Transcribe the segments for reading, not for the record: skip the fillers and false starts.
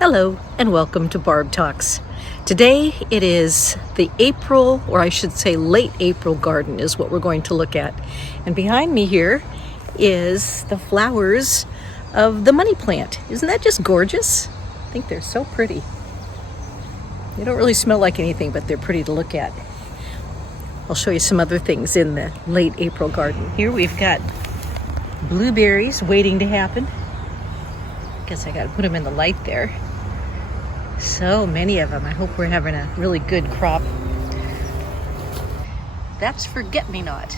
Hello and welcome to Barb Talks. Today it is the April, or I should say late April garden is what we're going to look at. And behind me here is the flowers of the money plant. Isn't that just gorgeous? I think they're so pretty. They don't really smell like anything, but they're pretty to look at. I'll show you some other things in the late April garden. Here we've got blueberries waiting to happen. Guess I gotta put them in the light there. So many of them. I hope we're having a really good crop. That's forget-me-not.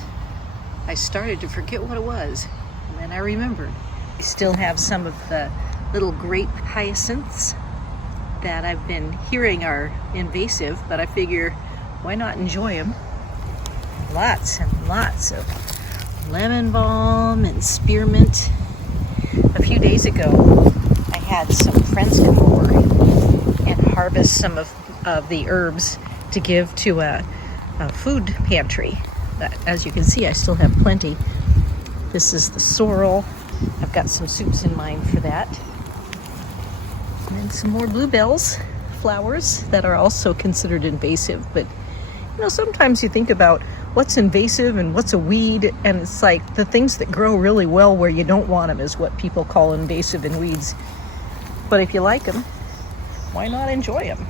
I started to forget what it was, and then I remembered. We still have some of the little grape hyacinths that I've been hearing are invasive, but I figure why not enjoy them? Lots and lots of lemon balm and spearmint. A few days ago, I had some friends come over and harvest some of the herbs to give to a food pantry. But as you can see, I still have plenty. This is the sorrel. I've got some soups in mind for that. And then some more bluebells, flowers that are also considered invasive. But you know, sometimes you think about what's invasive and what's a weed, and it's like the things that grow really well where you don't want them is what people call invasive and weeds. But if you like them, why not enjoy them?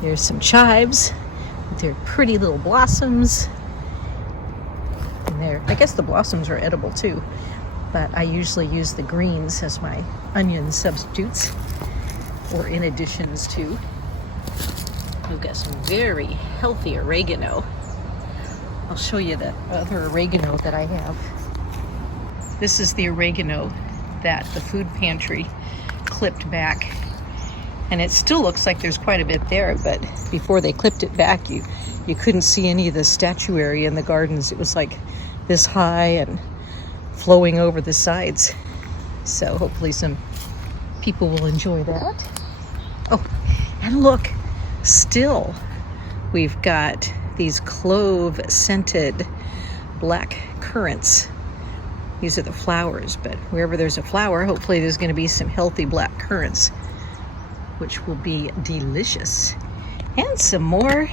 There's some chives. They're pretty little blossoms. And I guess the blossoms are edible too, but I usually use the greens as my onion substitutes or in additions to. We've got some very healthy oregano. I'll show you the other oregano that I have. This is the oregano that the food pantry clipped back. And it still looks like there's quite a bit there, but before they clipped it back, you couldn't see any of the statuary in the gardens. It was like this high and flowing over the sides. So hopefully some people will enjoy that. Oh, and look, still we've got these clove-scented black currants. These are the flowers, but wherever there's a flower, hopefully there's going to be some healthy black currants, which will be delicious. And some more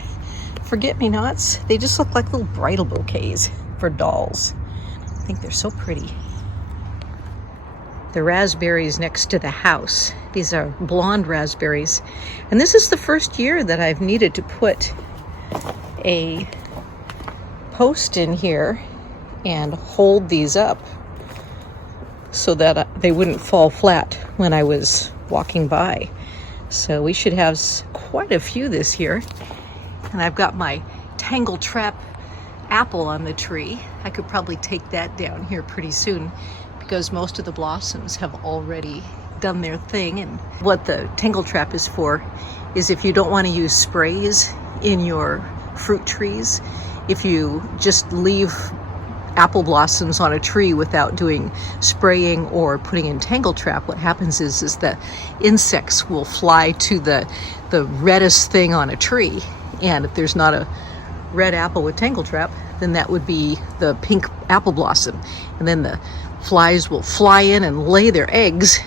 forget-me-nots. They just look like little bridal bouquets for dolls. I think they're so pretty. The raspberries next to the house. These are blonde raspberries. And this is the first year that I've needed to put a post in here and hold these up so that they wouldn't fall flat when I was walking by. So we should have quite a few this year. And I've got my Tangle Trap apple on the tree. I could probably take that down here pretty soon because most of the blossoms have already done their thing. And what the Tangle Trap is for is if you don't want to use sprays in your fruit trees, if you just leave apple blossoms on a tree without doing spraying or putting in Tangle Trap, what happens is that insects will fly to the reddest thing on a tree. And if there's not a red apple with Tangle Trap, then that would be the pink apple blossom. And then the flies will fly in and lay their eggs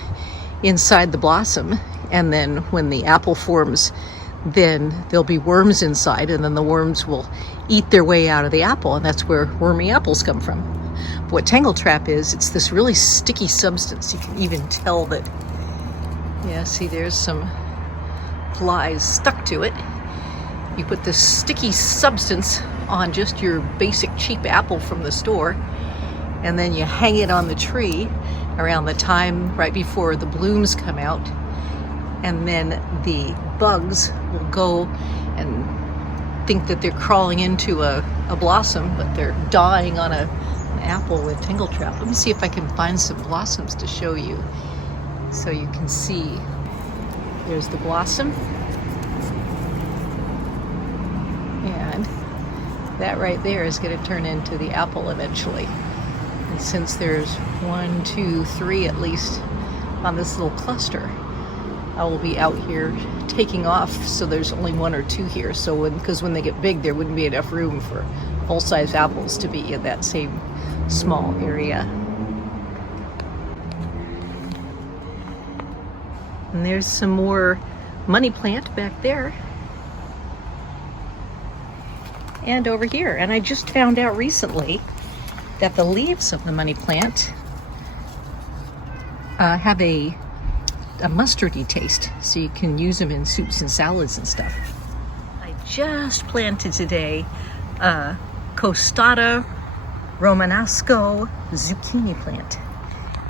inside the blossom. And then when the apple forms, then there'll be worms inside, and then the worms will eat their way out of the apple, and that's where wormy apples come from. But what Tangle Trap is, it's this really sticky substance. You can even tell that, yeah, see there's some flies stuck to it. You put this sticky substance on just your basic cheap apple from the store, and then you hang it on the tree around the time right before the blooms come out, and then the bugs will go and think that they're crawling into a blossom, but they're dying on an apple with Tangle Trap. Let me see if I can find some blossoms to show you so you can see. There's the blossom, and that right there is going to turn into the apple eventually. And since there's 1, 2, 3 at least on this little cluster, I will be out here taking off, so there's only 1 or 2 here. So because when they get big, there wouldn't be enough room for full-size apples to be in that same small area. And there's some more money plant back there. And over here. And I just found out recently that the leaves of the money plant have a mustardy taste, so you can use them in soups and salads and stuff. I just planted today Costata Romanasco zucchini plant,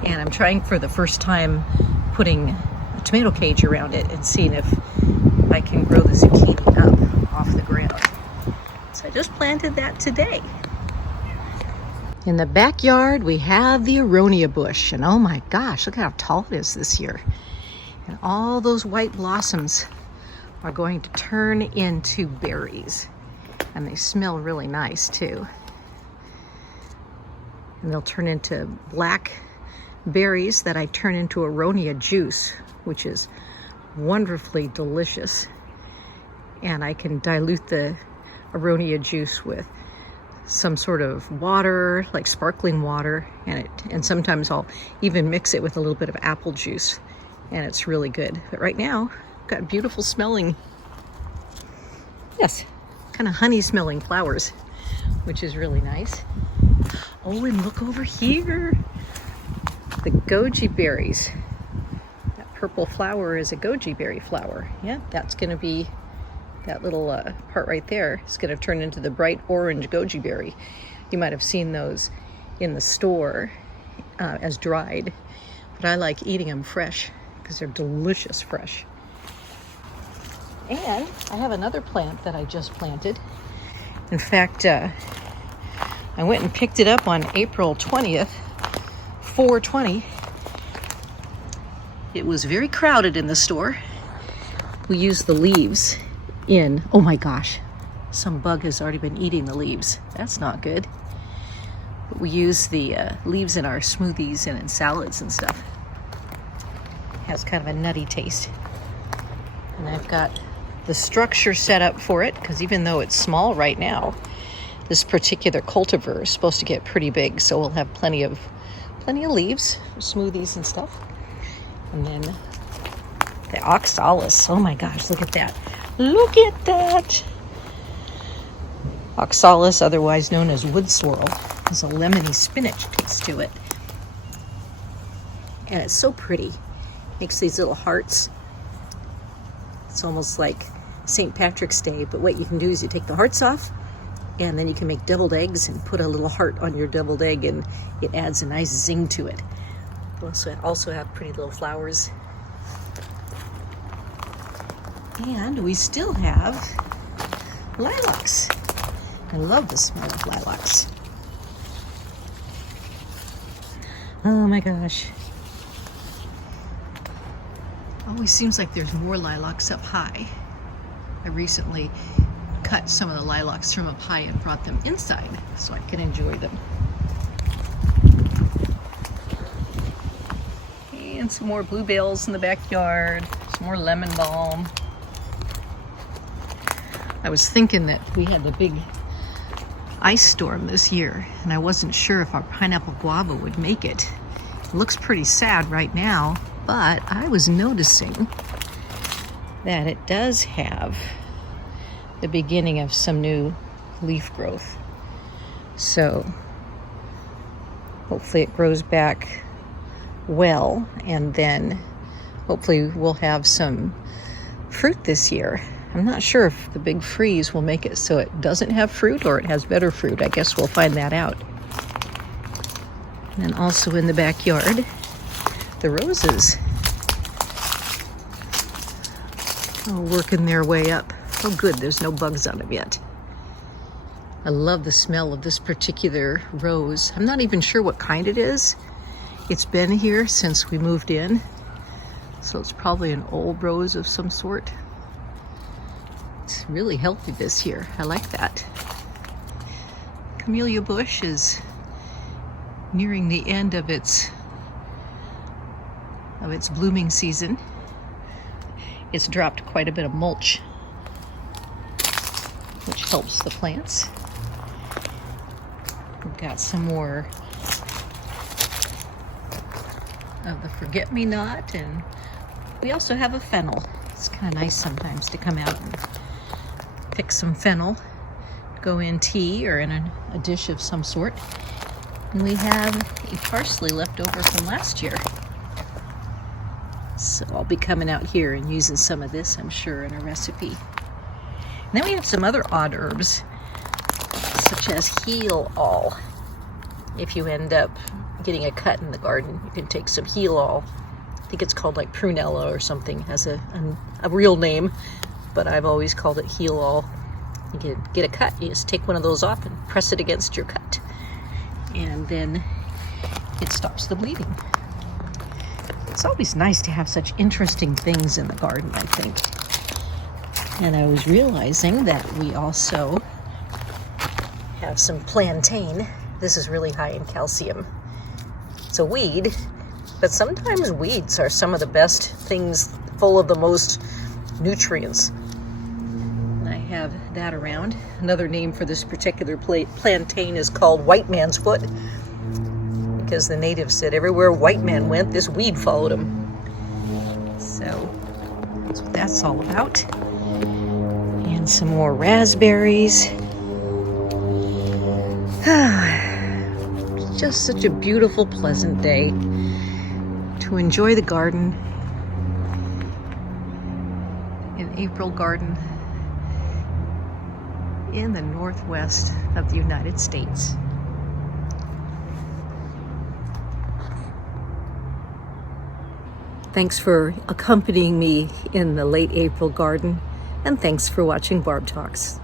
and I'm trying for the first time putting a tomato cage around it and seeing if I can grow the zucchini up off the ground. So I just planted that today. In the backyard, we have the aronia bush, and oh my gosh, look how tall it is this year. And all those white blossoms are going to turn into berries, and they smell really nice too. And they'll turn into black berries that I turn into aronia juice, which is wonderfully delicious. And I can dilute the aronia juice with some sort of water, like sparkling water, and sometimes I'll even mix it with a little bit of apple juice, and it's really good. But right now, I've got beautiful smelling, yes, kind of honey smelling flowers, which is really nice. Oh, and look over here, the goji berries. That purple flower is a goji berry flower. Yeah, that's gonna be that little part right there is going to turn into the bright orange goji berry. You might have seen those in the store as dried, but I like eating them fresh because they're delicious fresh. And I have another plant that I just planted. In fact, I went and picked it up on April 20th, 4/20. It was very crowded in the store. We used the leaves in, oh my gosh, some bug has already been eating the leaves. That's not good. But we use the leaves in our smoothies and in salads and stuff. It has kind of a nutty taste. And I've got the structure set up for it, because even though it's small right now, this particular cultivar is supposed to get pretty big, so we'll have plenty of leaves for smoothies and stuff. And then the oxalis, oh my gosh, look at that. Look at that! Oxalis, otherwise known as wood sorrel, has a lemony spinach taste to it. And it's so pretty. Makes these little hearts. It's almost like St. Patrick's Day, but what you can do is you take the hearts off, and then you can make deviled eggs and put a little heart on your deviled egg, and it adds a nice zing to it. Also have pretty little flowers. And we still have lilacs. I love the smell of lilacs. Oh my gosh. Always seems like there's more lilacs up high. I recently cut some of the lilacs from up high and brought them inside so I can enjoy them. And some more bluebells in the backyard, some more lemon balm. I was thinking that we had the big ice storm this year, and I wasn't sure if our pineapple guava would make it. It looks pretty sad right now, but I was noticing that it does have the beginning of some new leaf growth. So hopefully it grows back well, and then hopefully we'll have some fruit this year. I'm not sure if the big freeze will make it so it doesn't have fruit or it has better fruit. I guess we'll find that out. And then also in the backyard, the roses are working their way up. Oh good, there's no bugs on them yet. I love the smell of this particular rose. I'm not even sure what kind it is. It's been here since we moved in, so it's probably an old rose of some sort. It's really healthy this year. I like that. Camellia bush is nearing the end of its blooming season. It's dropped quite a bit of mulch, which helps the plants. We've got some more of the forget-me-not and we also have a fennel. It's kind of nice sometimes to come out and pick some fennel, go in tea or in a dish of some sort. And we have a parsley left over from last year. So I'll be coming out here and using some of this, I'm sure, in a recipe. And then we have some other odd herbs, such as heel-all. If you end up getting a cut in the garden, you can take some heel-all. I think it's called like prunella or something, it has a real name, but I've always called it heel-all. You can get a cut, you just take one of those off and press it against your cut. And then it stops the bleeding. It's always nice to have such interesting things in the garden, I think. And I was realizing that we also have some plantain. This is really high in calcium. It's a weed, but sometimes weeds are some of the best things, full of the most nutrients. And I have that around. Another name for this particular plantain is called white man's foot, because the natives said everywhere white man went, this weed followed him. So that's what that's all about. And some more raspberries. Just such a beautiful, pleasant day to enjoy the garden. An April garden in the northwest of the United States. Thanks for accompanying me in the late April garden, and thanks for watching Barb Talks.